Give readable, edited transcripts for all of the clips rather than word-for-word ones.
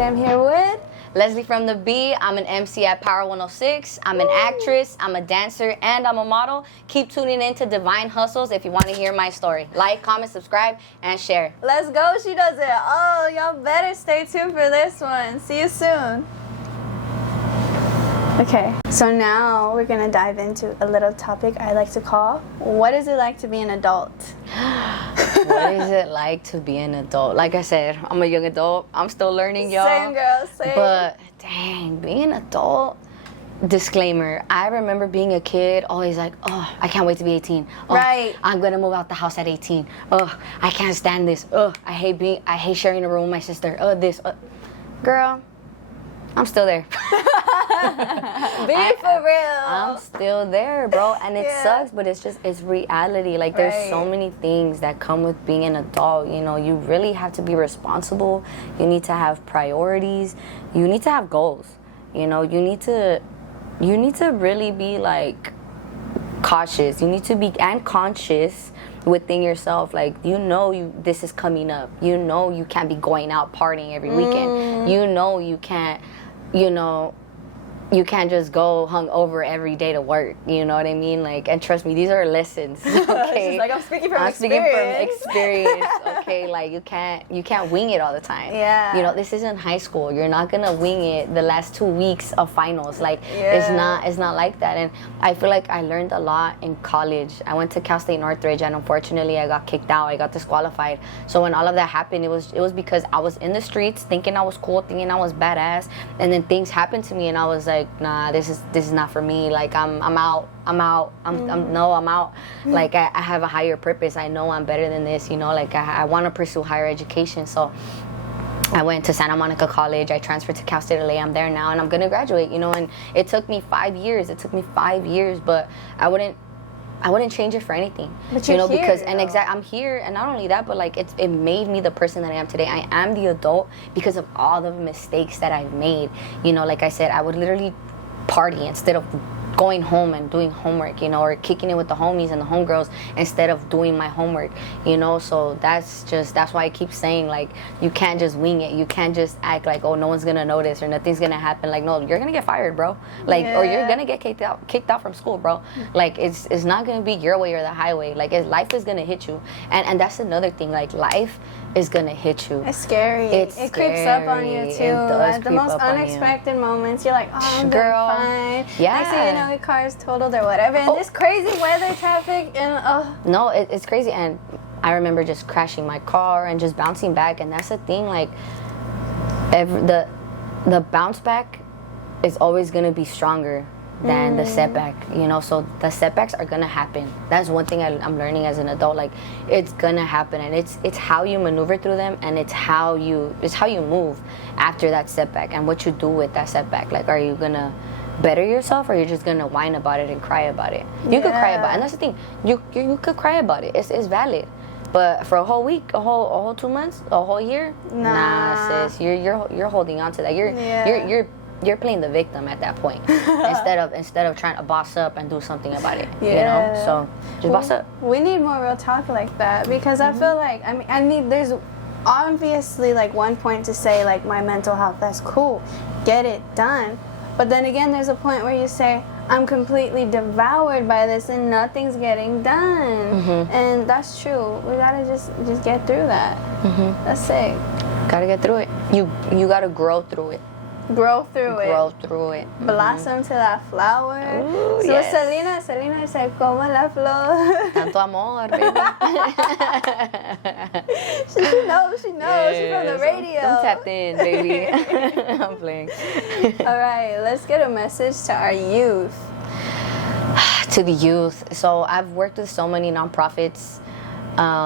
today I'm here with Leslie from the B. I'm an MC at Power 106. I'm an actress, I'm a dancer, and I'm a model. Keep tuning in to Divine Hustles if you want to hear my story. Like, comment, subscribe, and share. Let's Go, She Does It. Oh, y'all better stay tuned for this one. See you soon. Okay, so now we're going to dive into a little topic I like to call, what is it like to be an adult? What is it like to be an adult? Like I said, I'm a young adult. I'm still learning, y'all. Same, girl, same. But dang, being an adult, disclaimer, I remember being a kid always like, oh, I can't wait to be 18. Oh, right. I'm gonna move out the house at 18. Oh, I can't stand this. Oh, I hate sharing a room with my sister. Oh, this. Girl, I'm still there. Be for real. I'm still there, bro, and it sucks, but it's reality. Like, there's so many things that come with being an adult. You know, you really have to be responsible. You need to have priorities. You need to have goals. You know, you need to really be like cautious. You need to be and conscious within yourself. Like, this is coming up. You know you can't be going out partying every weekend. You know you can't, you can't just go hungover every day to work. You know what I mean? Like, and trust me, these are lessons. Okay, She's like, I'm speaking from experience. Okay, like you can't wing it all the time. Yeah. You know, this isn't high school. You're not gonna wing it the last 2 weeks of finals. Like, it's not like that. And I feel like I learned a lot in college. I went to Cal State Northridge, and unfortunately, I got kicked out. I got disqualified. So when all of that happened, it was because I was in the streets thinking I was cool, thinking I was badass, and then things happened to me, and I was like, nah, this is not for me. Like, I'm out. I'm out. Like, I have a higher purpose. I know I'm better than this. Like, I want to pursue higher education. So I went to Santa Monica College. I transferred to Cal State LA. I'm there now, and I'm gonna graduate. And it took me 5 years. But I wouldn't change it for anything. But you're here, because I'm here, and not only that, but like it made me the person that I am today. I am the adult because of all the mistakes that I've made. Like I said, I would literally party instead of going home and doing homework, or kicking it with the homies and the homegirls instead of doing my homework, so that's why I keep saying, like, you can't just wing it. You can't just act like, oh, no one's gonna notice or nothing's gonna happen. Like, no, you're gonna get fired, bro. Like, or you're gonna get kicked out from school, bro. Like, it's not gonna be your way or the highway. Like, life is gonna hit you, and that's another thing. Like, life is gonna hit you. It's scary. It creeps up on you too. At the most unexpected moments, you're like, oh, I'm doing fine. Yeah. Next thing you know, your car is totaled or whatever. And this crazy weather, traffic, and No, it's crazy. And I remember just crashing my car and just bouncing back. And that's the thing. Like, the bounce back is always gonna be stronger than the setback, so the setbacks are gonna happen. That's one thing I'm learning as an adult. Like, it's gonna happen, and it's how you maneuver through them, and it's how you move after that setback and what you do with that setback. Like, are you gonna better yourself, or you're just gonna whine about it and cry about it? You could cry about it, and that's the thing. You could cry about it. It's valid. But for a whole week, a whole 2 months, a whole year, nah, sis, you're holding on to that. You're playing the victim at that point instead of trying to boss up and do something about it. So just boss up. We need more real talk like that, because I feel like I mean there's obviously like one point to say, like, my mental health, that's cool, get it done. But then again, there's a point where you say, I'm completely devoured by this and nothing's getting done. And that's true. We gotta just get through that. That's sick. Gotta get through it. You gotta grow through it. Grow through it. Blossom to that flower. Ooh, so yes. Selena said, como la flor. Tanto amor, baby. She knows. She's from the radio. I'm tapped in, baby. I'm playing. All right, let's get a message to our youth. To the youth. So I've worked with so many nonprofits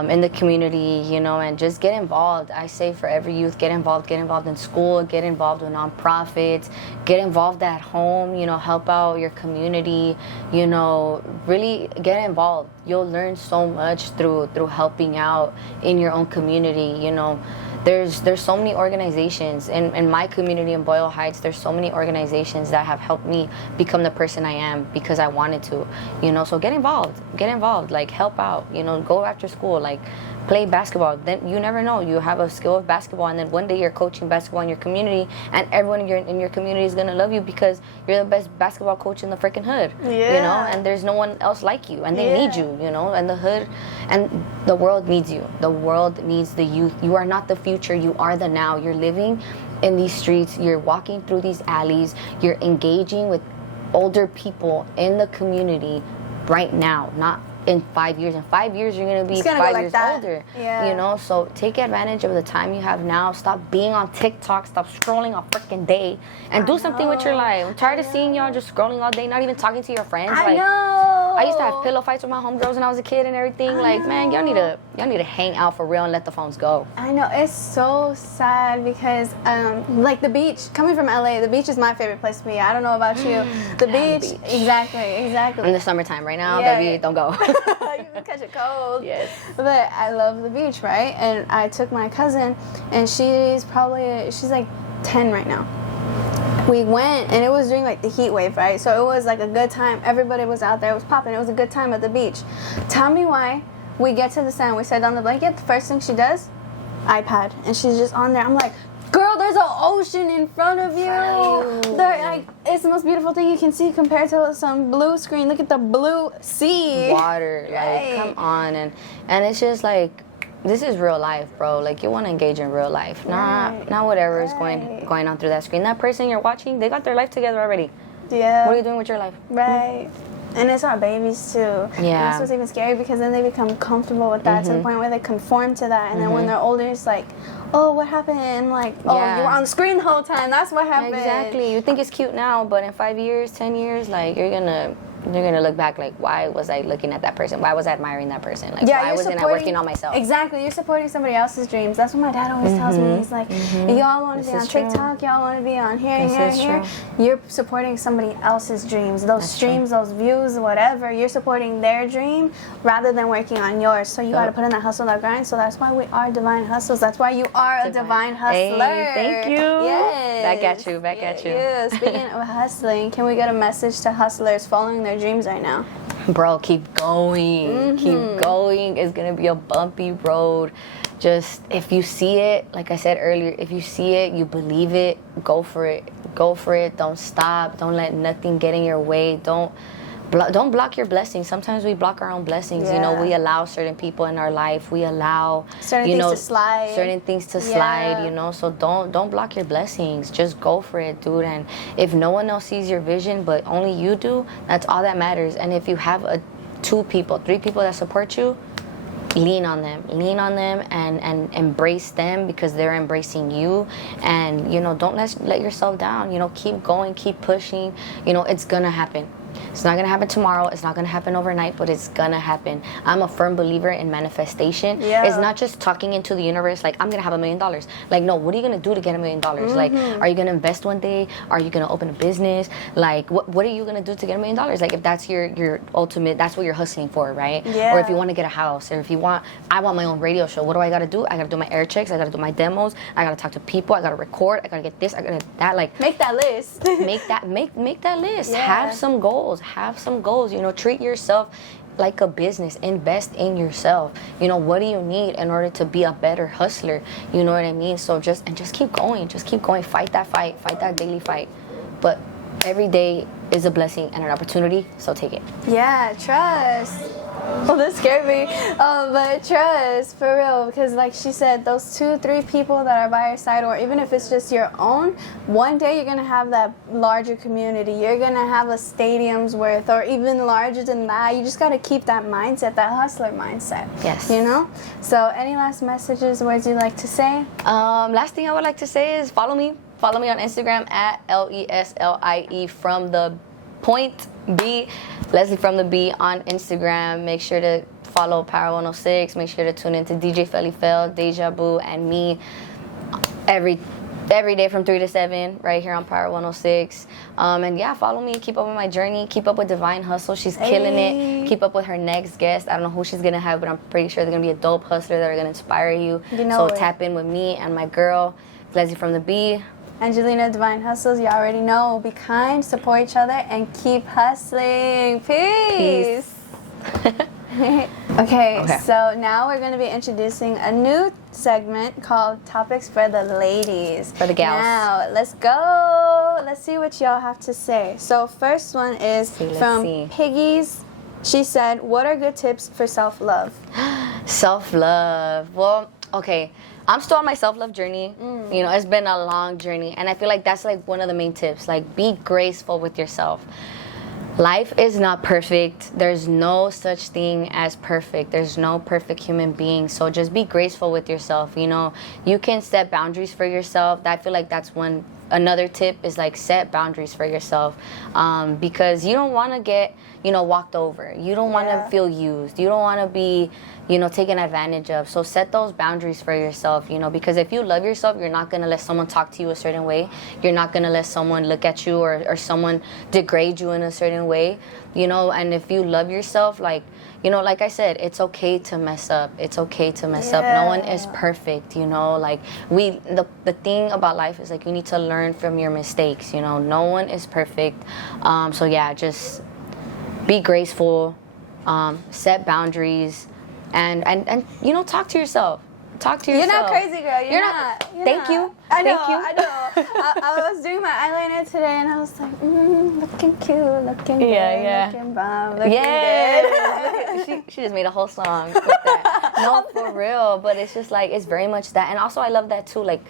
in the community, and just get involved. I say for every youth, get involved in school, get involved with nonprofits, get involved at home, help out your community, really get involved. You'll learn so much through helping out in your own community. There's so many organizations in my community in Boyle Heights. There's so many organizations that have helped me become the person I am because I wanted to, so get involved, like, help out, go after school, like, play basketball. Then you never know. You have a skill of basketball, and then one day you're coaching basketball in your community, and everyone in your community is gonna love you because you're the best basketball coach in the freaking hood. Yeah. You know, and there's no one else like you, and they Yeah. need you. You know, and the hood, and the world needs you. The world needs the youth. You are not the future. You are the now. You're living in these streets. You're walking through these alleys. You're engaging with older people in the community right now, not in 5 years. In 5 years, you're gonna be It's gonna go 5 like years that. older. Yeah. You know, so take advantage of the time you have now. Stop being on TikTok. Stop scrolling all freaking day, and do something with your know. life. I'm tired of seeing y'all just scrolling all day, not even talking to your friends. I like, know. I used to have pillow fights with my homegirls when I was a kid and everything. Like, man, y'all need to hang out for real and let the phones go. I know, it's so sad because, like the beach, coming from LA, the beach is my favorite place to be. I don't know about you. The beach, exactly. In the summertime, right now, Yeah. baby, don't go. You can catch a cold. Yes. But I love the beach, right? And I took my cousin, and she's like 10 right now. We went, and it was during like the heat wave, right? So it was like a good time. Everybody was out there. It was popping. It was a good time at the beach. Tell me why. We get to the sand. We sit on the blanket. The first thing she does, iPad, and she's just on there. I'm like, girl, there's an ocean in front of you. Like, it's the most beautiful thing you can see compared to some blue screen. Look at the blue sea. Water, Right. like, come on. And it's just like, this is real life, bro. Like, you want to engage in real life, Right. not whatever is Right. going on through that screen. That person you're watching, they got their life together already. Yeah. What are you doing with your life? Right. And it's our babies too. And Yeah. that's what's even scary because then they become comfortable with that to the point where they conform to that. And then when they're older, it's like, oh, what happened? Like, oh, Yeah. you were on the screen the whole time. That's what happened. Exactly. You think it's cute now, but in 5 years, 10 years, like, you're gonna look back like, why was I looking at that person? Why was I admiring that person? Like, Yeah, why you're wasn't I supporting- working on myself? Exactly. You're supporting somebody else's dreams. That's what my dad always tells me. He's like, y'all want to This be on is true. TikTok, y'all want to be on here, This here, is here. true. You're supporting somebody else's dreams. Those That's true. streams, those views, whatever. You're supporting their dream rather than working on yours. So you got to put in that hustle, that grind. So that's why we are Divine Hustles. That's why you are a Divine Hustler. Hey, thank you. Yes. Back at you, back at you. Yeah. Speaking of hustling, can we get a message to hustlers following their dreams right now? Bro, keep going. Keep going. It's going to be a bumpy road. Just, if you see it, like I said earlier, if you see it, you believe it, go for it. Go for it. Don't stop. Don't let nothing get in your way. Don't block your blessings. Sometimes we block our own blessings. You know, Yeah. we allow certain people in our life. We allow Certain you things know, to slide. Certain things to Yeah. slide. You know, so don't block your blessings. Just go for it, dude. And if no one else sees your vision, but only you do, that's all that matters. And if you have 2 people, 3 people that support you, lean on them and embrace them because they're embracing you. And you know, don't let yourself down. You know, keep going, keep pushing. You know, it's gonna happen. It's not gonna happen tomorrow. It's not gonna happen overnight, but it's gonna happen. I'm a firm believer in manifestation. Yeah. It's not just talking into the universe like, I'm gonna have $1 million. Like, no, what are you gonna do to get $1 million? Like, are you gonna invest one day? Are you gonna open a business? Like, what are you gonna do to get $1 million? Like, if that's your ultimate, that's what you're hustling for, right? Yeah. Or if you want to get a house, or if you want, I want my own radio show. What do I gotta do? I gotta do my air checks. I gotta do my demos. I gotta talk to people. I gotta record. I gotta get this. I gotta get that. Like, Make that list. make that list. Yeah. Have some goals. You know, treat yourself like a business. Invest in yourself. You know, what do you need in order to be a better hustler? You know what I mean? So just keep going. Just keep going. Fight that daily fight. But every day is a blessing and an opportunity, so take it. Yeah, trust. Well, this scared me. But trust, for real, because like she said, those 2-3 people that are by your side, or even if it's just your own, one day you're going to have that larger community. You're going to have a stadium's worth, or even larger than that. You just got to keep that mindset, that hustler mindset. Yes. You know? So any last messages, words you'd like to say? Last thing I would like to say is follow me. Follow me on Instagram at LESLIE from the point B, Leslie from the B on Instagram. Make sure to follow Power 106. Make sure to tune into DJ Felly Fel, Deja Boo, and me every day from 3 to 7 right here on Power 106. And yeah, follow me. Keep up with my journey. Keep up with Divine Hustle. She's killing it. Keep up with her next guest. I don't know who she's going to have, but I'm pretty sure they're going to be a dope hustler that are going to inspire you. You know So it. tap in with me and my girl, Leslie from the B. Angelina Divine Hustles, you already know. Be kind, support each other, and keep hustling. Peace. Peace. Okay, so now we're going to be introducing a new segment called Topics for the Ladies. For the gals. Now, let's go. Let's see what y'all have to say. So, first one is from Piggies. She said, what are good tips for self-love? Self-love. Well, okay. I'm still on my self-love journey. You know, it's been a long journey. And I feel like that's like one of the main tips. Like, be graceful with yourself. Life is not perfect. There's no such thing as perfect. There's no perfect human being. So just be graceful with yourself. You know, you can set boundaries for yourself. I feel like that's another tip is like set boundaries for yourself, because you don't want to get, you know, walked over. You don't want to feel used. You don't want to be, you know, taken advantage of. So set those boundaries for yourself, you know, because if you love yourself, you're not going to let someone talk to you a certain way. You're not going to let someone look at you or someone degrade you in a certain way, you know. And if you love yourself, like, you know, like I said, it's okay to mess up. It's okay to mess up. No one is perfect, you know. Like, the thing about life is, like, you need to learn from your mistakes, you know. No one is perfect. So, yeah, just be graceful, set boundaries, and you know, talk to yourself. Talk to yourself. You're not crazy, girl. You're not. Thank you. I know. Thank you. I know. I was doing my eyeliner today, and I was like, looking cute, looking good, looking bomb, looking good. she just made a whole song with that. No, for real. But it's just like, it's very much that. And also, I love that too. Like,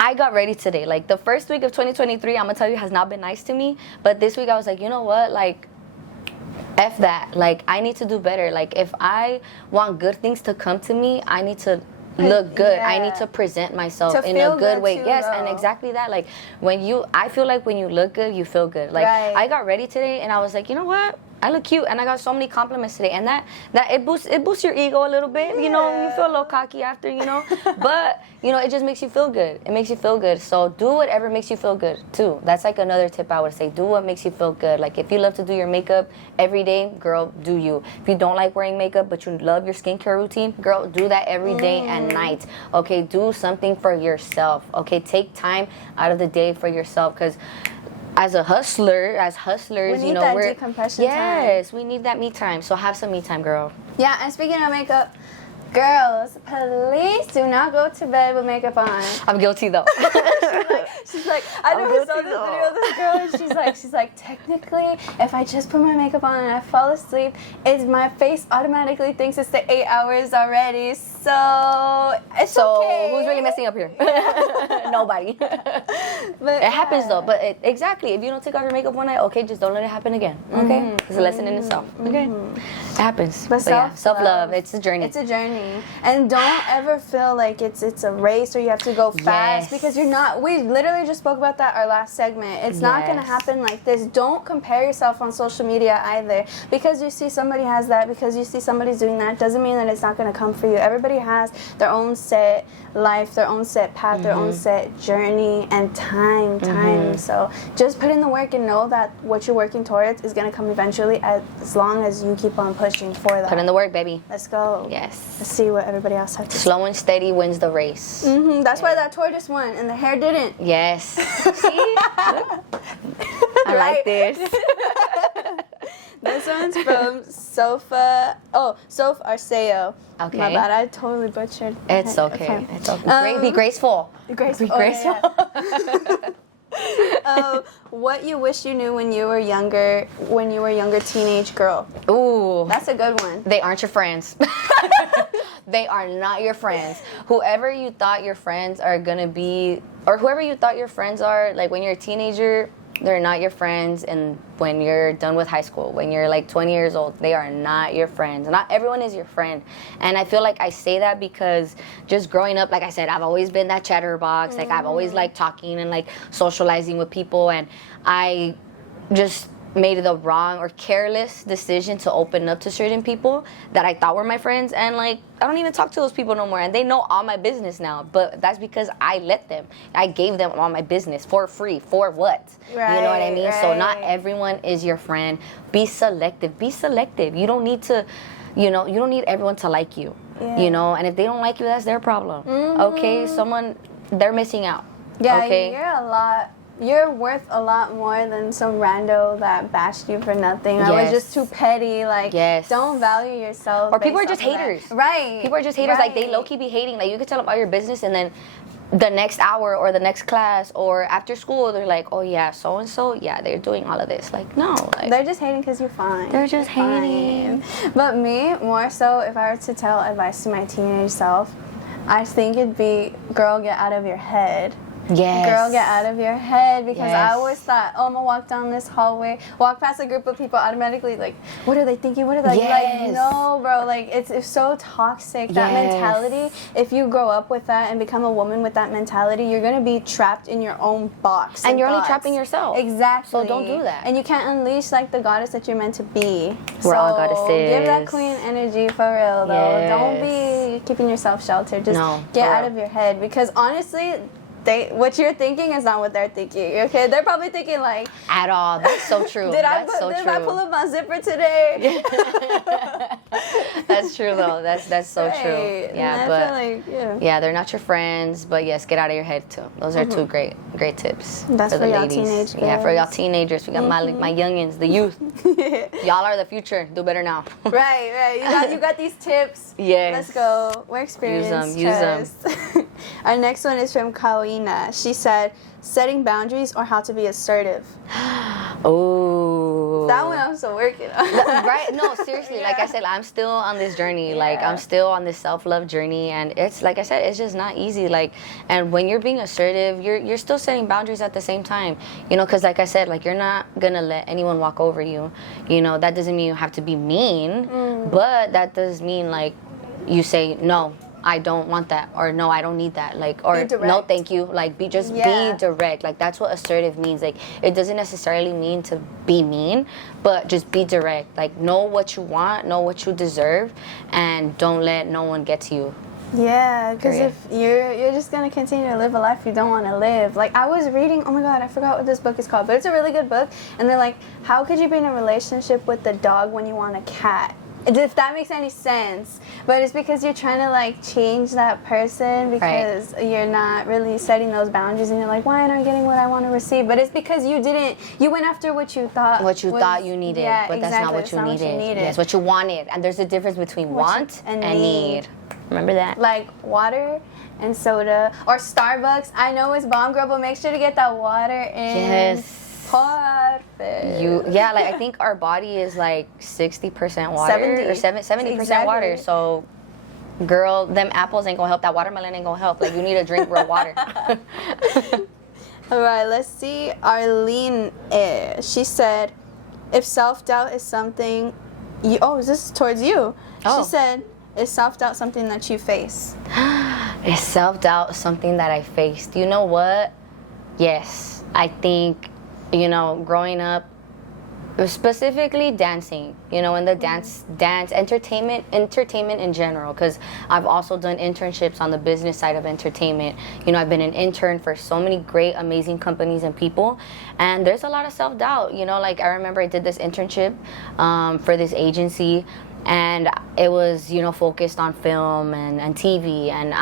I got ready today. Like, the first week of 2023, I'm gonna tell you, has not been nice to me. But this week, I was like, you know what? Like, F that. Like, I need to do better. Like, if I want good things to come to me, I need to look good. I need to present myself in a good way. Yes, and exactly that. Like, I feel like when you look good, you feel good. Like, I got ready today and I was like, you know what? I look cute, and I got so many compliments today, and that it boosts your ego a little bit. You know, you feel a little cocky after, you know, but you know, it just makes you feel good. It makes you feel good. So do whatever makes you feel good too. That's like another tip I would say. Do what makes you feel good. Like, if you love to do your makeup every day, girl, do you. If you don't like wearing makeup but you love your skincare routine, girl, do that every day and night. Okay, do something for yourself. Okay, take time out of the day for yourself, because as hustlers, we you know, we're decompression time. We need that me time. So have some me time, girl. Yeah, and speaking of makeup, girls, please do not go to bed with makeup on. I'm guilty though. she's like, I never saw this video of this girl, and she's like, technically, if I just put my makeup on and I fall asleep, my face automatically thinks it's the 8 hours already. So it's okay. So who's really messing up here? Nobody. But it happens though. But exactly, if you don't take off your makeup one night, okay, just don't let it happen again. Okay, it's a lesson in itself. Okay, it happens. But self-love, it's a journey. It's a journey, and don't ever feel like it's a race or you have to go fast, because you're not. We literally just spoke about that our last segment. It's not going to happen like this. Don't compare yourself on social media either, because you see somebody has that, because you see somebody's doing that, doesn't mean that it's not going to come for you. Everybody has their own set life, their own set path, their own set journey and time. So just put in the work and know that what you're working towards is going to come eventually, as long as you keep on pushing for that. Put in the work, baby. Let's go. Yes. Let's see what everybody else has to say. Slow and steady wins the race. That's why that tour just won and the hair didn't. Yes. See? I like this. This one's from Sofa Arceo. Okay. My bad, I totally butchered. It's okay. It's okay. Be graceful. Be graceful. Be graceful. What you wish you knew when you were younger teenage girl. Ooh. That's a good one. They aren't your friends. They are not your friends. Whoever you thought your friends are gonna be, or whoever you thought your friends are, like when you're a teenager, they're not your friends. And when you're done with high school, when you're like 20 years old, they are not your friends. Not everyone is your friend. And I feel like I say that because just growing up, like I said, I've always been that chatterbox. Like I've always liked talking and like socializing with people. And I just made the wrong or careless decision to open up to certain people that I thought were my friends, and like I don't even talk to those people no more, and they know all my business now, but that's because I let them. I gave them all my business for free. For what? Right, you know what I mean? right. So not everyone is your friend. Be selective. You don't need to, you don't need everyone to like you. Yeah. And if they don't like you, that's their problem. Okay? They're missing out. Yeah, okay? you hear a lot you're worth a lot more than some rando that bashed you for nothing. I was just too petty. Like, don't value yourself. Or people are just haters. Right. People are just haters. Like, they low-key be hating. Like, you could tell them all your business, and then the next hour or the next class or after school, they're like, oh, yeah, so-and-so, yeah, they're doing all of this. Like, no. Like, they're just hating because you're fine. They're just hating. But me, more so, if I were to tell advice to my teenage self, I think it'd be, girl, get out of your head. Yes. Girl, get out of your head, because I always thought, oh, I'm gonna walk down this hallway, walk past a group of people, automatically like, what are they thinking? What are they like? No, bro, like it's so toxic, that mentality. If you grow up with that and become a woman with that mentality, you're gonna be trapped in your own box. And you're only trapping yourself. Exactly. So don't do that. And you can't unleash like the goddess that you're meant to be. We're all goddesses. Give that queen energy for real, though. Don't be keeping yourself sheltered. Just get out of your head, because honestly, what you're thinking is not what they're thinking, okay? They're probably thinking like... At all. That's so true. Did I pull up my zipper today? That's true, though. That's so true. Yeah, but... Yeah, they're not your friends, but yes, get out of your head, too. Those are two great tips. That's for the y'all ladies. teenage girls. Yeah, for y'all teenagers. We got my youngins, the youth. Y'all are the future. Do better now. Right. You got these tips. Yes. Let's go. We're experienced. Use them. Our next one is from Kaoina. She said, setting boundaries or how to be assertive. Oh. That one I'm still working on. Right? No, seriously. Like I said, I'm still on this journey. Like, I'm still on this self-love journey. And it's, like I said, it's just not easy. Like, and when you're being assertive, you're still setting boundaries at the same time. You know, because like I said, like, you're not going to let anyone walk over you. You know, that doesn't mean you have to be mean. But that does mean, like, you say, no, I don't want that, or no, I don't need that, like, or no, thank you. Like, be direct. Like, that's what assertive means. Like, it doesn't necessarily mean to be mean, but just be direct. Like, know what you want, know what you deserve, and don't let no one get to you. Yeah, because if you're just gonna continue to live a life you don't want to live. Like, I was reading, oh my god, I forgot what this book is called, but it's a really good book. And they're like, how could you be in a relationship with the dog when you want a cat? If that makes any sense. But it's because you're trying to like change that person, because you're not really setting those boundaries, and you're like, why aren't I getting what I want to receive? But it's because you went after what you thought you needed, but that's not what you needed. Yes, what you wanted. And there's a difference between want and need. Remember that? Like water and soda, or Starbucks. I know it's bomb, girl, but make sure to get that water in. Yes. Perfect. Like, I think our body is like 60% water, or 70% water. So, girl, them apples ain't gonna help. That watermelon ain't gonna help. Like, you need to drink real water. All right, let's see. Arlene, she said, if self-doubt is something is this towards you? She said, is self-doubt something that you face? Is self-doubt something that I faced? You know what? Yes. I think, you know, growing up, specifically dancing, you know, in the dance entertainment in general, because I've also done internships on the business side of entertainment. You know, I've been an intern for so many great, amazing companies and people, and there's a lot of self-doubt. You know, like, I remember I did this internship for this agency, and it was, you know, focused on film and TV, and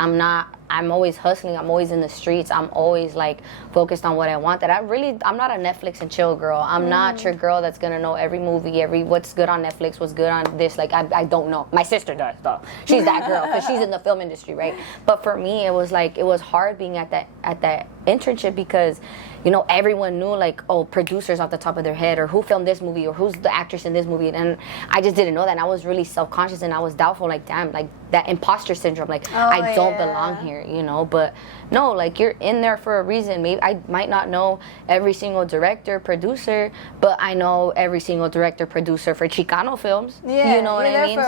I'm always hustling. I'm always in the streets. I'm always like focused on what I want. I'm not a Netflix and chill girl. I'm not your girl that's gonna know every movie, what's good on Netflix, what's good on this. Like, I don't know. My sister does though. She's that girl because she's in the film industry, right? But for me, it was hard being at that internship, because, you know, everyone knew, like, oh, producers off the top of their head, or who filmed this movie, or who's the actress in this movie, and I just didn't know that. And I was really self-conscious, and I was doubtful, like, damn, like, that imposter syndrome, like, I don't belong here, you know. But no, like, you're in there for a reason. Maybe I might not know every single director, producer, but I know every single director, producer for Chicano films. Yeah, you know what I mean?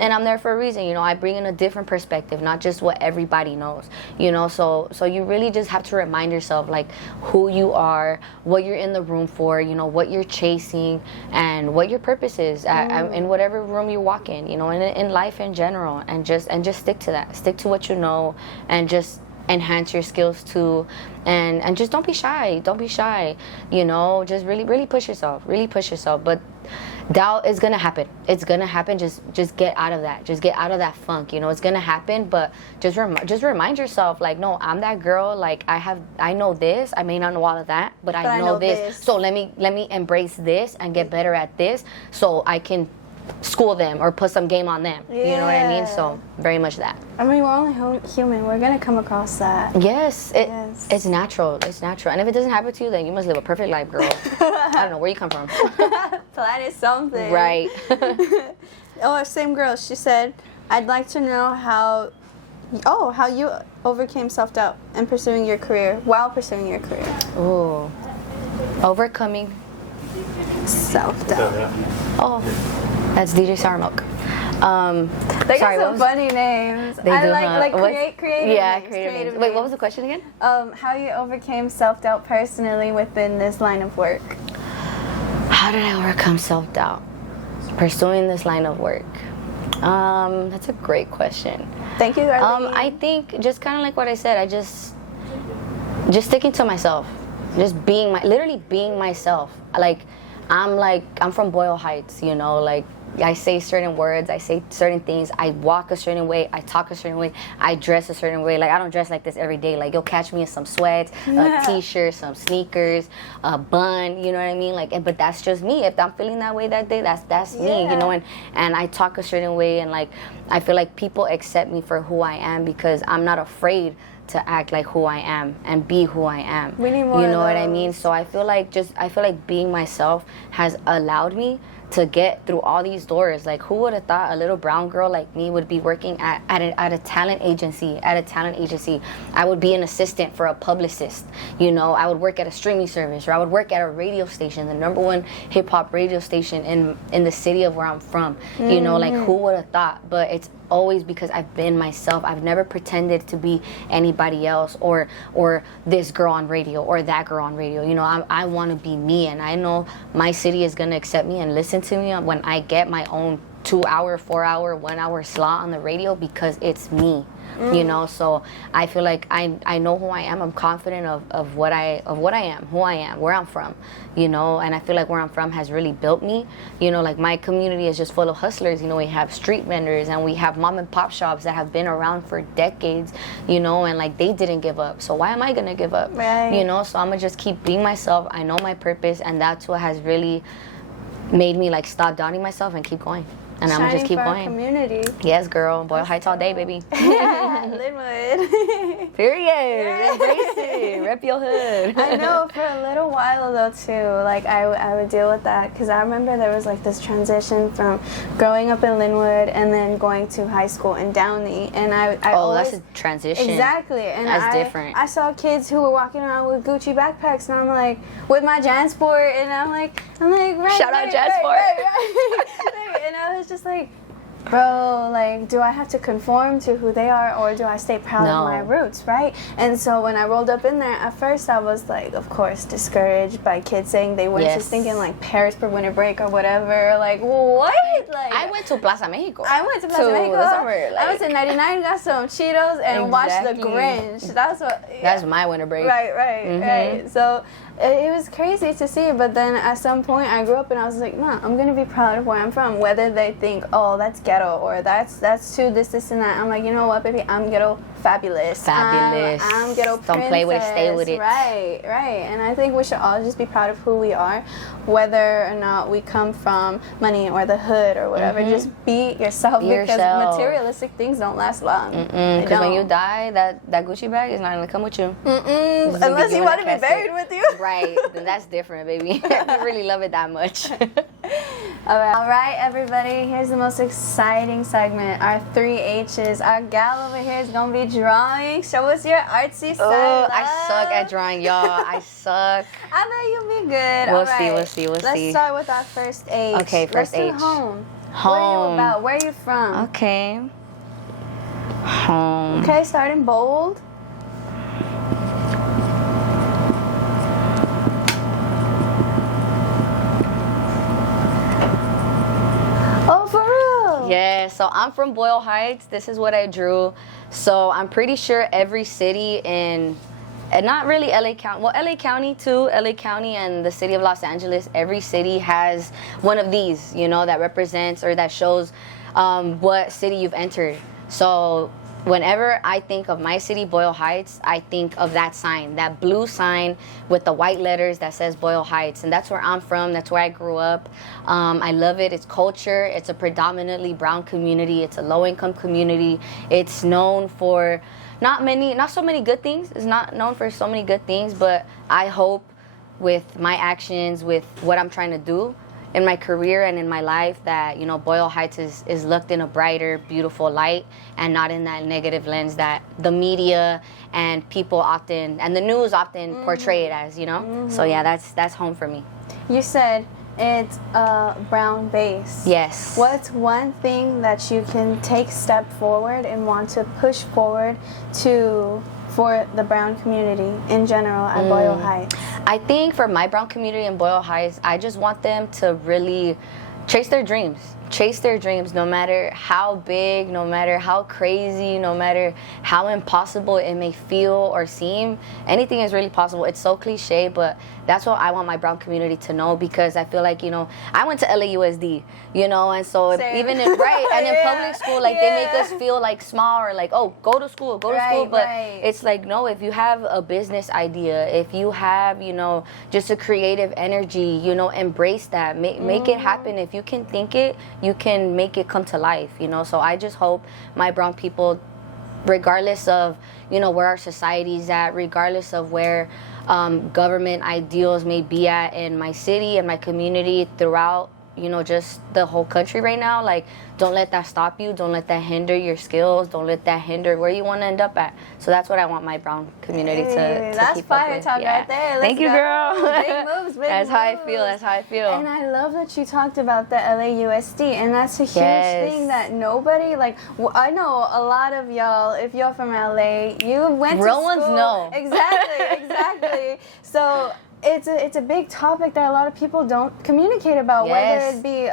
And I'm there for a reason. You know, I bring in a different perspective, not just what everybody knows. You know, so you really just have to remind yourself, like, who you are, what you're in the room for, you know, what you're chasing, and what your purpose is in whatever room you walk in, you know, in life in general, and just stick to that. Stick to what you know, and just enhance your skills too, and just don't be shy. Don't be shy. You know, just really push yourself. Really push yourself. But doubt is gonna happen. It's gonna happen. Just get out of that. Just get out of that funk. You know, it's gonna happen. But just remind yourself, like, no, I'm that girl. Like, I know this. I may not know all of that, but I know this. So let me embrace this and get better at this, so I can school them or put some game on them. Yeah. You know what I mean? So very much that. I mean, we're only human. We're gonna come across that. Yes, it's natural. It's natural. And if it doesn't happen to you, then you must live a perfect life, girl. I don't know where you come from. Planet something. Right. Oh, same girl. She said, "I'd like to know how you overcame self-doubt and pursuing your career while pursuing your career." Ooh, overcoming Self-doubt. Oh, that's DJ Sour Milk. They got some funny names. They do, like huh? creative Yeah, names. creative names. Wait, what was the question again? How you overcame self-doubt personally within this line of work? How did I overcome self-doubt pursuing this line of work? That's a great question. Thank you, Arlene. I think just kind of like what I said, I just sticking to myself, just literally being myself. I'm from Boyle Heights, you know, like I say certain words, I say certain things, I walk a certain way, I talk a certain way, I dress a certain way. Like, I don't dress like this every day. Like, you'll catch me in some sweats, a t-shirt, some sneakers, a bun, you know what I mean? Like, but that's just me. If I'm feeling that way that day, that's me, you know, and I talk a certain way, and like, I feel like people accept me for who I am because I'm not afraid to act like who I am and be who I am. We need more You know of what I those. mean? So I feel like being myself has allowed me to get through all these doors. Like, who would have thought a little brown girl like me would be working at a talent agency? I would be an assistant for a publicist. You know, I would work at a streaming service, or I would work at a radio station, the #1 hip hop radio station in the city of where I'm from. You know, like, who would have thought? But it's always because I've been myself. I've never pretended to be anybody else, or this girl on radio or that girl on radio. You know, I want to be me, and I know my city is gonna accept me and listen to me when I get my own 2-hour, 4-hour, 1-hour slot on the radio, because it's me. You know, so I feel like I know who I am. I'm confident of what I am, who I am, where I'm from, you know, and I feel like where I'm from has really built me. You know, like, my community is just full of hustlers. You know, we have street vendors, and we have mom and pop shops that have been around for decades, you know, and like, they didn't give up. So why am I gonna give up? Right. You know, so I'm gonna just keep being myself. I know my purpose, and that's what has really made me like stop doubting myself and keep going. And I'm gonna just keep for our going. community. Yes, girl. Boyle Heights all day, baby. Yeah, Linwood. Period. Yeah. Embrace it. Rep your hood. I know, for a little while though too, like I would deal with that, because I remember there was like this transition from growing up in Linwood and then going to high school in Downey, and I always, that's a transition. exactly, and That's different. I saw kids who were walking around with Gucci backpacks, and I'm like, with my Jansport, and I'm like, right, Shout out right, Jansport. right. And I was just like, bro, like, do I have to conform to who they are, or do I stay proud No. of my roots, right? And so when I rolled up in there, at first I was like, of course, discouraged by kids saying they went Yes. to thinking like Paris for winter break or whatever. Like, what? Like, I went to Plaza Mexico. I went to Plaza Mexico. the summer, I went to 99, got some Cheetos, and watched The Exactly. Grinch. That's what. That's my winter break. Right, Mhm. right. So it was crazy to see, but then at some point I grew up and I was like, no, I'm gonna be proud of where I'm from, whether they think, oh, that's ghetto, or that's too this and that. I'm like, you know what, baby, I'm ghetto fabulous. Fabulous. I'm ghetto Don't princess. play with it, stay with it. Right. And I think we should all just be proud of who we are, whether or not we come from money or the hood or whatever. Just be yourself, Be because yourself. materialistic things don't last long. Because when you die, that Gucci bag is not gonna come with you. Unless gonna you be want to given be a buried casket. with you. Right, then that's different, baby. You really love it that much. All right, everybody. Here's the most exciting segment. Our 3 H's. Our gal over here is gonna be drawing. Show us your artsy side. Oh, I love. suck at drawing, y'all. I suck. I bet you'll be good. We'll All see, right. we'll see, we'll Let's see. start with our first H. Okay, first Let's do H. home. What are you Home. about? Where are you from? Okay. Home. Okay, starting bold. Oh, for real? Yeah, so I'm from Boyle Heights. This is what I drew. So I'm pretty sure every city in, and not really LA County, well, LA County too, LA County and the city of Los Angeles, every city has one of these, you know, that represents or that shows what city you've entered. So whenever I think of my city, Boyle Heights, I think of that sign, that blue sign with the white letters that says Boyle Heights. And that's where I'm from. That's where I grew up. I love it. It's culture. It's a predominantly brown community. It's a low-income community. It's known for not so many good things. It's not known for so many good things, but I hope with my actions, with what I'm trying to do in my career and in my life, that, you know, Boyle Heights is looked in a brighter, beautiful light and not in that negative lens that the media and people often, and the news often portray it as, you know? So yeah, that's home for me. You said it's a brown base. Yes. What's one thing that you can take step forward and want to push forward for the brown community in general at Boyle Heights? I think for my brown community in Boyle Heights, I just want them to really chase their dreams. Chase their dreams, no matter how big, no matter how crazy, no matter how impossible it may feel or seem. Anything is really possible. It's so cliche, but that's what I want my brown community to know, because I feel like, you know, I went to LAUSD, you know, and so even in public school, like they make us feel like small, or like, oh, go to school, but it's like, no, if you have a business idea, if you have, you know, just a creative energy, you know, embrace that, make it happen. If you can think it, you can make it come to life, you know. So I just hope my brown people, regardless of, you know, where our society's at, regardless of where government ideals may be at in my city and my community, throughout, you know, just the whole country right now, like, don't let that stop you. Don't let that hinder your skills. Don't let that hinder where you want to end up at. So that's what I want my brown community to that's keep fire up with. talk right there. Thank you, girl. Big moves, big That's moves. how I feel. That's how I feel. And I love that you talked about the LAUSD, and that's a huge thing that nobody, like, I know a lot of y'all, if you're from LA, you went Real to school. ones know. Exactly. So it's a big topic that a lot of people don't communicate about, whether it be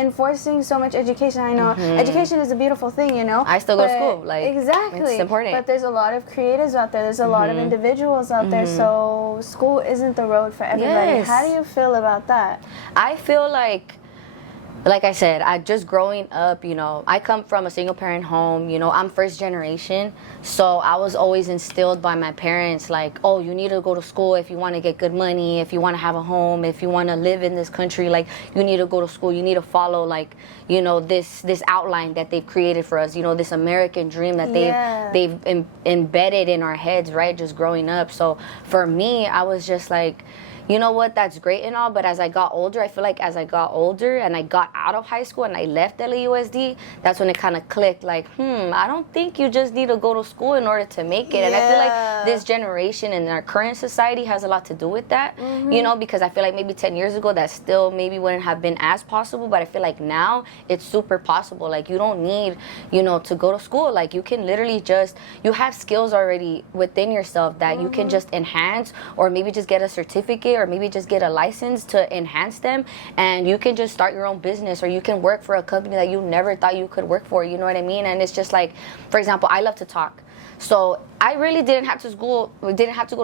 enforcing so much education. I know education is a beautiful thing, you know. I still go to school, like, exactly. it's important. But there's a lot of creatives out there. There's a lot of individuals out there. So school isn't the road for everybody. Yes. How do you feel about that? I feel like I said, I just growing up, you know, I come from a single parent home, you know, I'm first generation. So I was always instilled by my parents, like, oh, you need to go to school if you want to get good money, if you want to have a home, if you want to live in this country, like, you need to go to school, you need to follow, like, you know, this outline that they've created for us, you know, this American dream that they've embedded in our heads, right, just growing up. So for me, I was just like, you know what, that's great and all, but as I got older, I feel like as I got older and I got out of high school and I left LAUSD, that's when it kind of clicked, like, I don't think you just need to go to school in order to make it. And I feel like this generation and our current society has a lot to do with that, you know, because I feel like maybe 10 years ago that still maybe wouldn't have been as possible, but I feel like now it's super possible. Like, you don't need, you know, to go to school. Like, you can literally just, you have skills already within yourself that you can just enhance, or maybe just get a certificate, or maybe just get a license to enhance them, and you can just start your own business, or you can work for a company that you never thought you could work for, you know what I mean? And it's just like, for example, I love to talk. So I really didn't have to go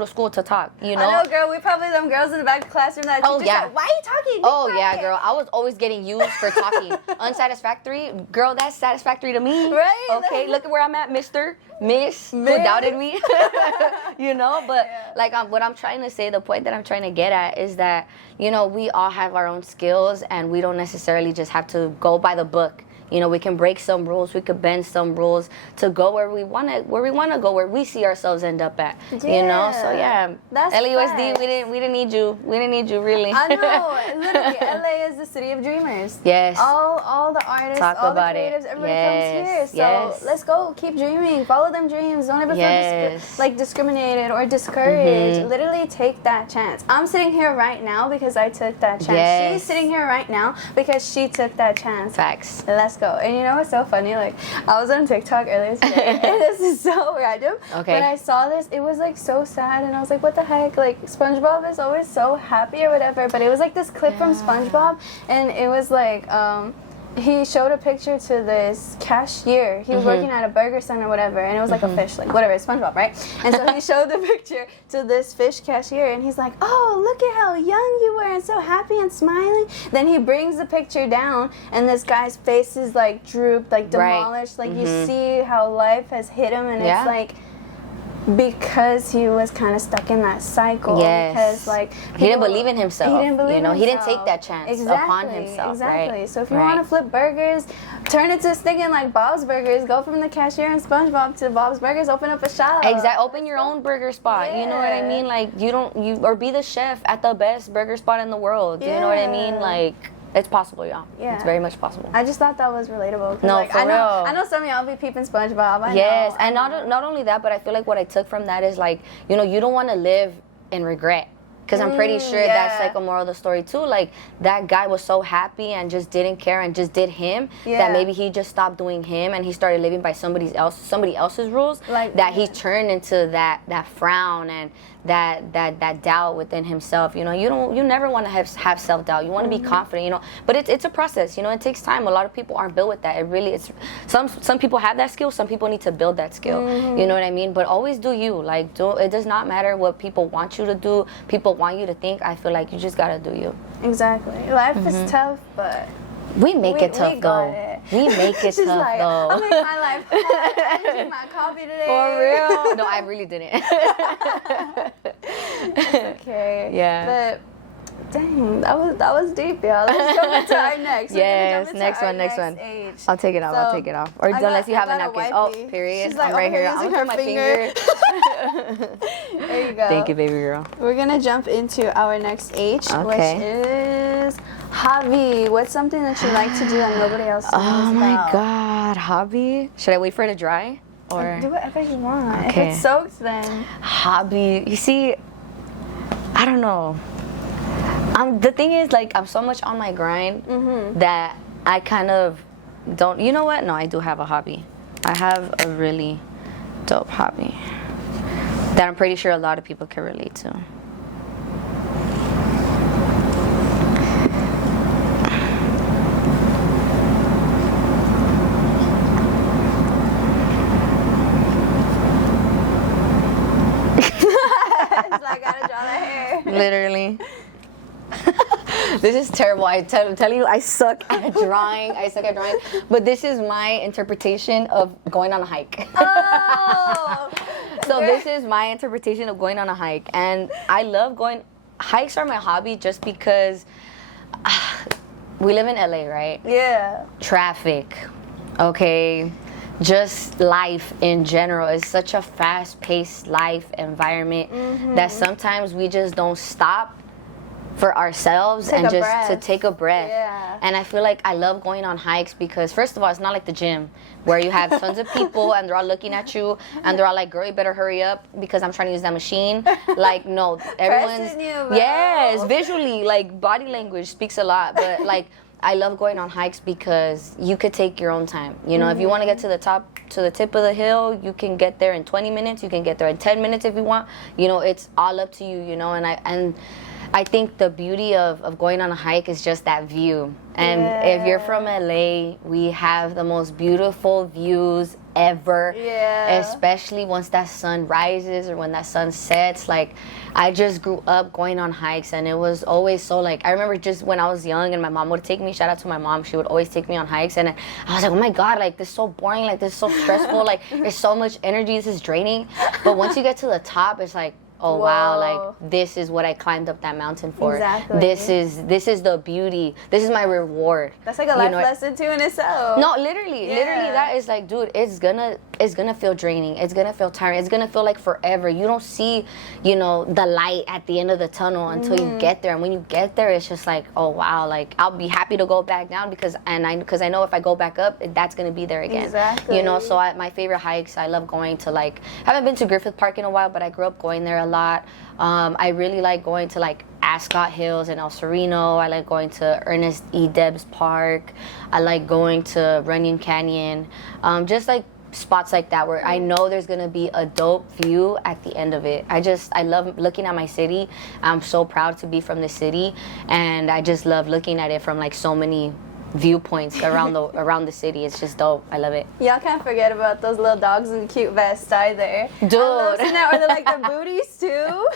to school to talk, you know? I know, girl. We probably them girls in the back of the classroom that teacher said, why are you talking? Oh, yeah, girl. I was always getting used for talking. Unsatisfactory. Girl, that's satisfactory to me. Right? Okay, look at where I'm at, Miss, who doubted me. You know? But, like, what I'm trying to say, the point that I'm trying to get at is that, you know, we all have our own skills, and we don't necessarily just have to go by the book. You know, we can break some rules, we could bend some rules to go where we want to go, where we see ourselves end up at. Yeah. You know, so yeah. That's LAUSD, facts. we didn't need you. We didn't need you, really. I know, literally, LA is the city of dreamers. Yes. All the artists, all the creatives, everybody comes here. So let's go, keep dreaming, follow them dreams. Don't ever feel discriminated or discouraged. Literally take that chance. I'm sitting here right now because I took that chance. Yes. She's sitting here right now because she took that chance. Facts. Let's go. And you know what's so funny? Like, I was on TikTok earlier today, and this is so random. Okay. When I saw this, it was like so sad, and I was like, what the heck? Like, SpongeBob is always so happy or whatever, but it was like this clip from SpongeBob, and it was like, he showed a picture to this cashier. He was working at a burger stand or whatever, and it was like a fish, like whatever, SpongeBob, right? And so he showed the picture to this fish cashier, and he's like, "Oh, look at how young you were and so happy and smiling." Then he brings the picture down, and this guy's face is like drooped, like demolished. Like you see how life has hit him, and it's like, because he was kind of stuck in that cycle. Yes. Because like he didn't believe in himself. He didn't believe in himself. He didn't take that chance upon himself. Exactly. Right? So if you want to flip burgers, turn it to sticking like Bob's Burgers. Go from the cashier in SpongeBob to Bob's Burgers. Open up a shop. Exactly. Open your own burger spot. You know what I mean? Like or be the chef at the best burger spot in the world. You know what I mean? Like. It's possible, y'all. Yeah. It's very much possible. I just thought that was relatable. No, like, for real. I know some of y'all be peeping SpongeBob. I yes, know, and not only that, but I feel like what I took from that is like, you know, you don't want to live in regret. Because I'm pretty sure that's like a moral of the story too. Like that guy was so happy and just didn't care and just did him that maybe he just stopped doing him and he started living by somebody else's rules. Like that he turned into that frown and that doubt within himself. You know, you never want to have self-doubt. You want to be confident. You know, but it's a process. You know, it takes time. A lot of people aren't built with that. It's some people have that skill. Some people need to build that skill. You know what I mean? But always do you. Like it does not matter what people want you to do. People want you to think. I feel like you just gotta do you. Exactly. Life is tough, but we make it tough though. We make it tough like, though. I make my life hard. I didn't drink my coffee today. For real? No, I really didn't. Okay. Yeah. But dang, that was deep, y'all. Let's jump into our next. Yes, next one. Age. I'll take it off. I'll take it off. Or unless you have a napkin. Oh, period. She's like, I'm right here. using I'm her gonna put my finger. There you go. Thank you, baby girl. We're gonna jump into our next age, which is hobby. What's something that you like to do that nobody else knows about? Oh my God, hobby. Should I wait for it to dry? Or do whatever you want. Okay. If it soaks, then hobby. You see, I don't know. The thing is, like, I'm so much on my grind that I kind of don't. You know what? No, I do have a hobby. I have a really dope hobby that I'm pretty sure a lot of people can relate to. it's like I gotta draw the hair. Literally. This is terrible. I'm telling you, I suck at drawing. But this is my interpretation of going on a hike. Oh. So this is my interpretation of going on a hike. And I love going. Hikes are my hobby just because we live in LA, right? Yeah. Traffic, okay? Just life in general is such a fast-paced life environment that sometimes we just don't stop for ourselves and just to take a breath. Yeah. And I feel like I love going on hikes because first of all, it's not like the gym where you have tons of people and they're all looking at you and they're all like, girl, you better hurry up because I'm trying to use that machine. Like, no, everyone's yes, visually, like body language speaks a lot. But like I love going on hikes because you could take your own time. You know, if you want to get to the top, to the tip of the hill, you can get there in 20 minutes. You can get there in 10 minutes if you want. You know, it's all up to you, you know, and I think the beauty of going on a hike is just that view. And if you're from LA, we have the most beautiful views ever. Yeah. Especially once that sun rises or when that sun sets. Like, I just grew up going on hikes and it was always so like, I remember just when I was young and my mom would take me, shout out to my mom, she would always take me on hikes and I was like, oh my God, like this is so boring, like this is so stressful, like there's so much energy, this is draining. But once you get to the top, it's like, oh wow, like this is what I climbed up that mountain for. Exactly. This is the beauty. This is my reward. That's like a life lesson too in itself. No, literally that is like, dude, it's gonna feel draining. It's gonna feel tiring. It's gonna feel like forever. You don't see, you know, the light at the end of the tunnel until you get there. And when you get there, it's just like, oh wow, like I'll be happy to go back down because I know if I go back up, that's gonna be there again. Exactly. You know, so my favorite hikes, I love going to I haven't been to Griffith Park in a while, but I grew up going there a lot. I really like going to like Ascot Hills in El Sereno. I like going to Ernest E. Debs Park. I like going to Runyon Canyon. Just like spots like that where I know there's gonna be a dope view at the end of it. I love looking at my city. I'm so proud to be from the city, and I just love looking at it from like so many viewpoints around the city. It's just dope. I love it. Y'all can't forget about those little dogs in cute vests either. Dude. I love seeing that where they're like the booties too.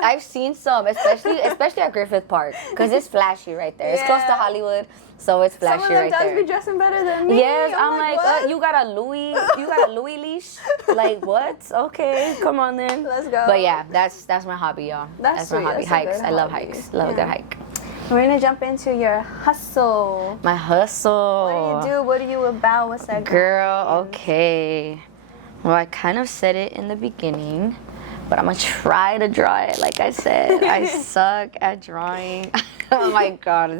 I've seen some, especially at Griffith Park, because it's flashy right there. It's close to Hollywood, so it's flashy Some of them right dogs there. be dressing better than me. Yes, I'm like, what? you got a Louis leash? Like what? Okay, come on then. Let's go. But yeah, that's my hobby, y'all. That's my sweet. hobby. That's a Hikes. good I love hobby. hikes. Love a good hike. We're gonna jump into your hustle. My hustle. What do you do? What are you about? What's that? Girl, okay. Well, I kind of said it in the beginning, but I'm gonna try to draw it. Like I said, I suck at drawing. Oh my god,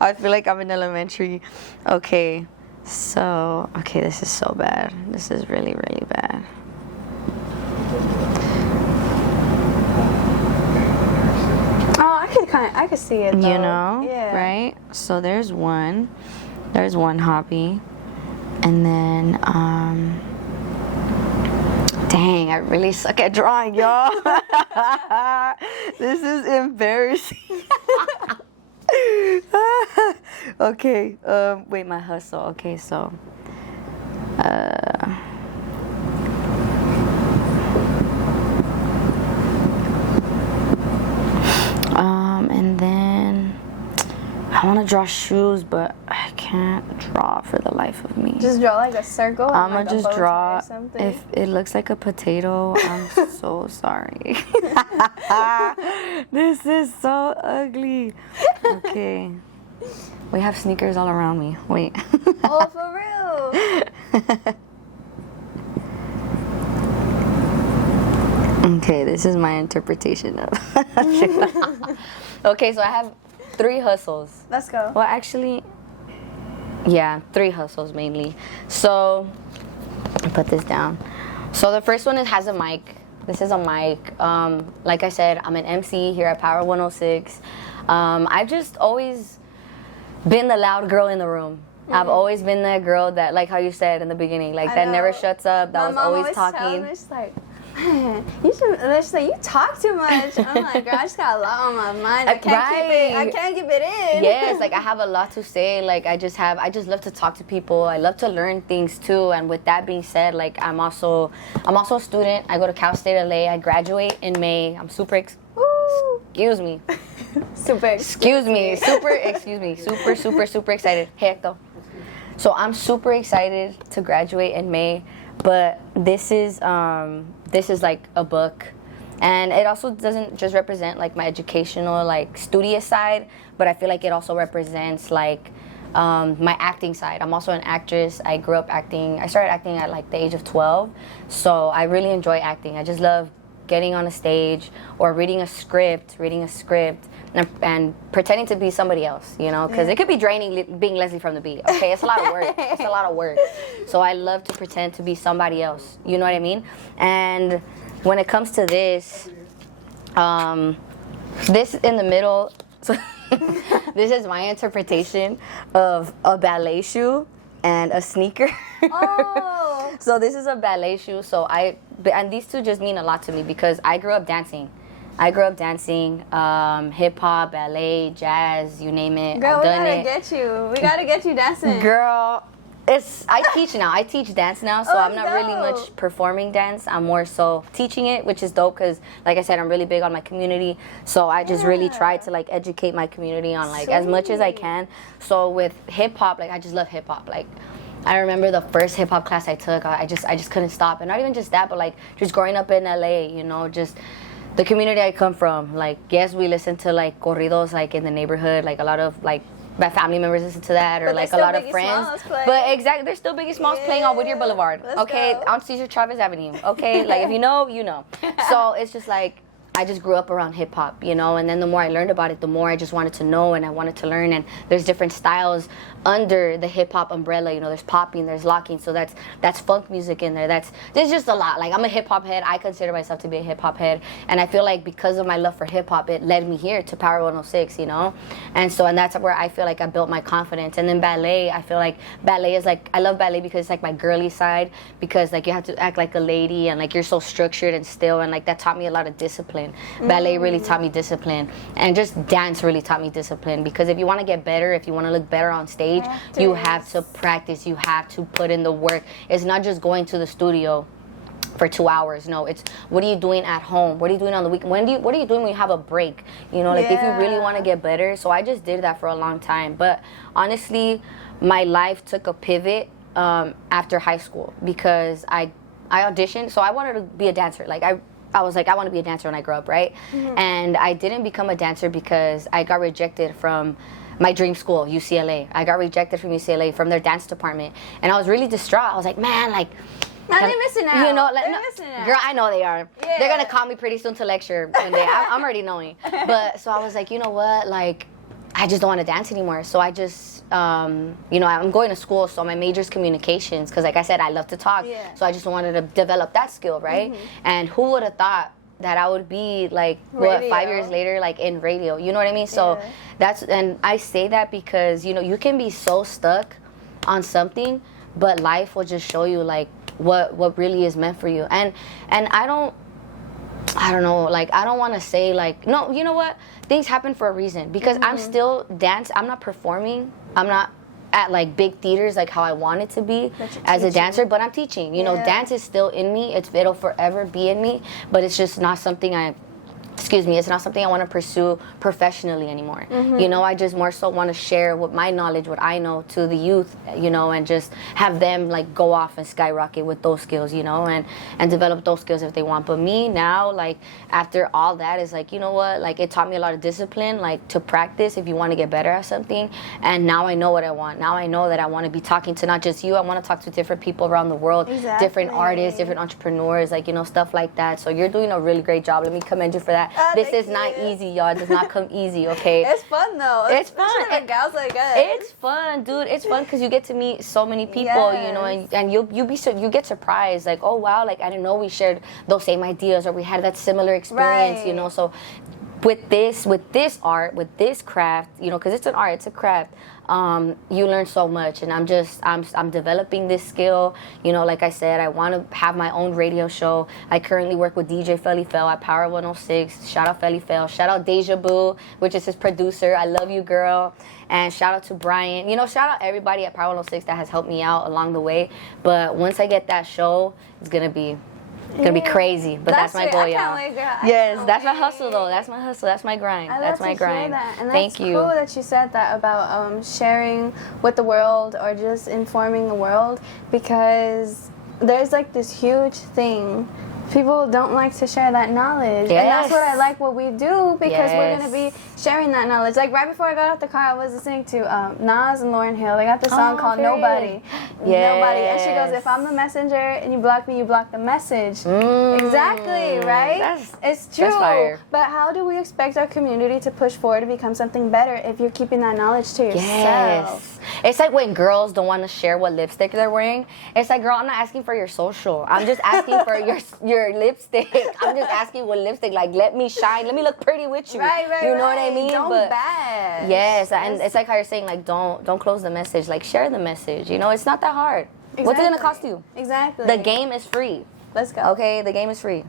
I feel like I'm in elementary. Okay, so this is so bad. This is really, really bad. Oh, I could see it though. You know, Yeah. right? So there's one hobby, and then dang, I really suck at drawing, y'all. This is embarrassing. Okay, wait, my hustle. Okay, so and then I want to draw shoes, but I can't draw for the life of me. Just draw like a circle. I'm and, gonna like, a just bow draw. tie or something. If it looks like a potato, I'm so sorry. This is so ugly. Okay. We have sneakers all around me. Wait. Oh, for real? Okay, this is my interpretation of. Okay, so I have 3 hustles. Let's go. Well, actually, yeah, 3 hustles mainly. So, I put this down. So the first one has a mic. This is a mic. Like I said, I'm an MC here at Power 106. I've just always been the loud girl in the room. I've always been that girl that, like how you said in the beginning, like that never shuts up, that was always talking. Me, she's like, man, she's like, you talk too much. I'm like, girl, I just got a lot on my mind. I can't keep it in. Yes, like I have a lot to say. Like I just love to talk to people. I love to learn things too. And with that being said, like I'm also a student. I go to Cal State LA. I graduate in May. I'm super excuse me. Super excited. Hey, Hector. So I'm super excited to graduate in May, but this is like a book, and it also doesn't just represent like my educational, like studious side, but I feel like it also represents like my acting side. I'm also an actress. I grew up acting. I started acting at like the age of 12, so I really enjoy acting. I just love getting on a stage or reading a script and pretending to be somebody else, you know, because it could be draining being Leslie from the Beat. Okay, it's a lot of work. So I love to pretend to be somebody else. You know what I mean? And when it comes to this in the middle, so this is my interpretation of a ballet shoe and a sneaker. Oh. So this is a ballet shoe. And these two just mean a lot to me because I grew up dancing. Hip hop, ballet, jazz, you name it. Girl, I've done it. We gotta get you dancing. Girl, I teach now. I teach dance now, so I'm not really much performing dance. I'm more so teaching it, which is dope because, like I said, I'm really big on my community. So I just really try to like educate my community on like as much as I can. So with hip hop, like I just love hip hop. Like I remember the first hip hop class I took. I just couldn't stop, and not even just that, but like just growing up in LA, you know, just the community I come from. Like yes, we listen to like corridos like in the neighborhood, like a lot of like my family members listen to that, or like a lot of friends. But exactly, there's still Biggie Smalls playing on Whittier Boulevard. Okay, on Cesar Chavez Avenue. Okay, like if you know, you know. So it's just like I just grew up around hip hop, you know, and then the more I learned about it, the more I just wanted to know and I wanted to learn. And there's different styles under the hip hop umbrella, you know. There's popping, there's locking, so that's funk music in there. There's just a lot. Like I'm a hip hop head. I consider myself to be a hip hop head, and I feel like because of my love for hip hop, it led me here to Power 106, you know. And that's where I feel like I built my confidence. And then ballet, I feel like ballet is like I love ballet because it's like my girly side, because like you have to act like a lady and like you're so structured and still, and like that taught me a lot of discipline. discipline. Ballet really taught me discipline, and just dance really taught me discipline, because if you want to get better, if you want to look better on stage, you have to practice, you have to put in the work. It's not just going to the studio for 2 hours. No, it's what are you doing at home? What are you doing on the weekend? What are you doing when you have a break? You know, like if you really want to get better. So I just did that for a long time. But honestly, my life took a pivot after high school, because I auditioned. So I wanted to be a dancer. Like I was like, I want to be a dancer when I grow up, right? And I didn't become a dancer because I got rejected from my dream school, UCLA. I got rejected from UCLA, from their dance department. And I was really distraught. I was like, man, like, they're missing out. You know, they're missing out. Girl, I know they are. Yeah. They're gonna call me pretty soon to lecture one day. I'm already knowing. But so I was like, you know what? Like, I just don't want to dance anymore. So I just, you know, I'm going to school, so my major is communications, because like I said, I love to talk. Yeah. So I just wanted to develop that skill, right? And who would have thought that I would be like, what, 5 years later, like in radio? You know what I mean? So and I say that because, you know, you can be so stuck on something, but life will just show you like what really is meant for you. And I don't know, like, I don't want to say like, no, you know what, things happen for a reason, because I'm still I'm not performing, I'm not at like big theaters like how I want it to be as a dancer, but I'm teaching. You know, dance is still in me, it'll forever be in me, but it's just not something it's not something I want to pursue professionally anymore. You know, I just more so want to share what my knowledge, what I know, to the youth, you know, and just have them like go off and skyrocket with those skills, you know, and develop those skills if they want. But me now, like, after all that, is like, you know what, like, it taught me a lot of discipline, like, to practice if you want to get better at something. And now I know what I want. Now I know that I want to be talking to not just you, I want to talk to different people around the world, different artists, different entrepreneurs, like, you know, stuff like that. So you're doing a really great job. Let me commend you for that. This is not easy, y'all. It does not come easy, okay? It's fun, though. It's fun. And gals like us. It's fun, dude. It's fun because you get to meet so many people, you know, and you get surprised, like, oh wow, like I didn't know we shared those same ideas, or we had that similar experience, you know. So with this art, with this craft, you know, because it's an art, it's a craft. You learn so much, and I'm developing this skill. You know, like I said, I want to have my own radio show. I currently work with DJ Felly Fel at Power 106. Shout out Felly Fel. Shout out Deja Boo, which is his producer. I love you, girl. And shout out to Brian. You know, shout out everybody at Power 106 that has helped me out along the way. But once I get that show, it's gonna be crazy, but that's my goal, y'all. Yes, that's my hustle, though. That's my hustle. That's my grind. That's my grind. That. And Thank you. Cool that you said that about sharing with the world, or just informing the world, because there's like this huge thing. People don't like to share that knowledge. And that's what I like what we do, because we're going to be sharing that knowledge. Like right before I got out the car, I was listening to Nas and Lauryn Hill. They got the song called Nobody. Nobody. And she goes, if I'm the messenger and you block me, you block the message. Exactly, right? It's true. That's fire. But how do we expect our community to push forward to become something better if you're keeping that knowledge to yourself? Yes. It's like when girls don't want to share what lipstick they're wearing. It's like, girl, I'm not asking for your social. I'm just asking for your lipstick. I'm just asking what lipstick. Like, let me shine. Let me look pretty with you. Right. You know what I mean? Don't bash. Yes, and it's like how you're saying, like, don't close the message. Like, share the message. You know, it's not that hard. What's it gonna cost you? Exactly. The game is free. Let's go. Okay, the game is free.